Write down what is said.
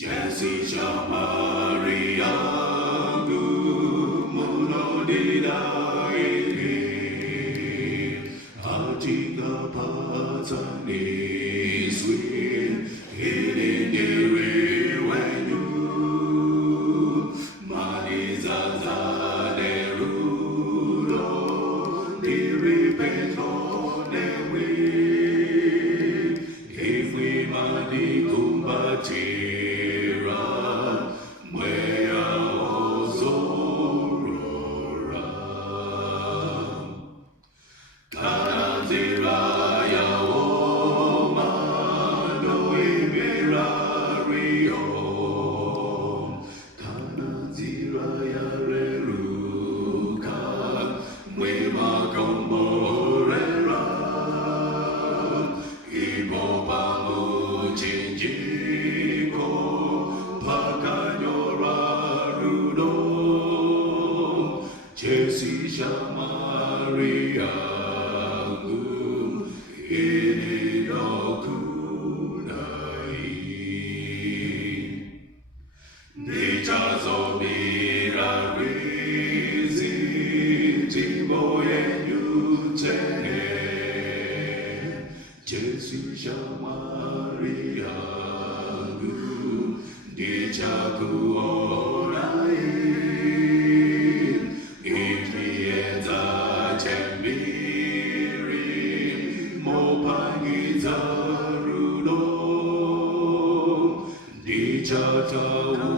Jessica Maria Munodida Atika Patani Sweet Hidindiri Wenu Manizaza Derudo Diri Petro Newi If we mani kumbati Jessica Maria Inokunai Nitazo Mira Rizi Timoye Nutene Jessica Maria Nitaku Orai Jata